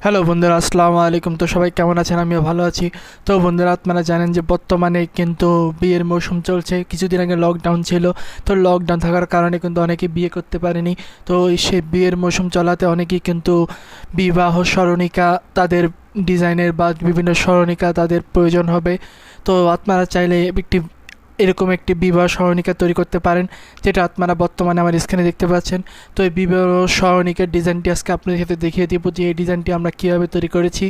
Hello বন্ধুরা, আসসালামু আলাইকুম। তো সবাই কেমন আছেন? আমিও ভালো আছি। তো বন্ধুরা, আপনারা জানেন যে বর্তমানে কিন্তু বিয়ের মৌসুম চলছে। কিছুদিন আগে লকডাউন ছিল, তো লকডাউন থাকার কারণে কিন্তু অনেকেই বিয়ে করতে পারেনি। তো সেই বিয়ের মৌসুম চলাতে অনেকেই কিন্তু বিবাহ স্মরণিকা তাদের ডিজাইনের বা বিভিন্ন স্মরণিকা তাদের প্রয়োজন হবে। তো আপনারা চাইলে এরকম একটি বিবাহ স্মরণিকা তৈরি করতে পারেন, যেটা আপনারা বর্তমানে আমার স্ক্রিনে দেখতে পাচ্ছেন। তো এই বিবাহ স্মরণিকার ডিজাইনটি আজকে আপনাদের সাথে দেখিয়ে দিব যে এই ডিজাইনটি আমরা কীভাবে তৈরি করেছি।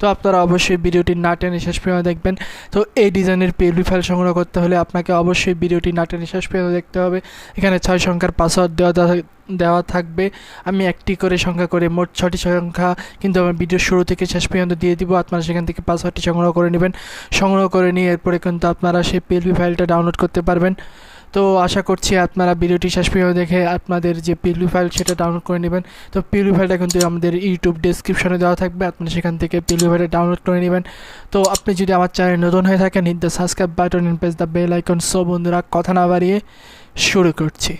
তো আপনারা অবশ্যই ভিডিওটি না টেনে শেষ পর্যন্ত দেখবেন। তো এই ডিজাইনের পিএলপি ফাইল সংগ্রহ করতে হলে আপনাকে অবশ্যই ভিডিওটি না টেনে শেষ পর্যন্ত দেখতে হবে। এখানে 6 সংখ্যার পাসওয়ার্ড দেওয়া থাকবে। আমি একটি করে সংখ্যা করে মোট 6টি সংখ্যা কিন্তু আমার ভিডিওর শুরু থেকে শেষ পর্যন্ত দিয়ে দিব। আপনারা সেখান থেকে পাসওয়ার্ডটি সংগ্রহ করে নেবেন। সংগ্রহ করে নিয়ে এরপরে কিন্তু আপনারা সেই পিএলপি ফাইলটা ডাউনলোড করতে পারবেন। তো আশা করছি আপনারা ভিডিওটি শেষ পর্যন্ত দেখে আপনাদের যে পিএলপি ফাইল সেটা ডাউনলোড করে নেবেন। তো পিএলপি ফাইলটা কিন্তু আমাদের ইউটিউব ডেসক্রিপশনে দেওয়া থাকবে, আপনারা সেখান থেকে পিএলপি ফাইলটা ডাউনলোড করে নেবেন। তো আপনি যদি আমার চ্যানেল নতুন হয়ে থাকেন, hit the subscribe button and press the bell icon. So বন্ধুরা, কথা না বাড়িয়ে শুরু করছি।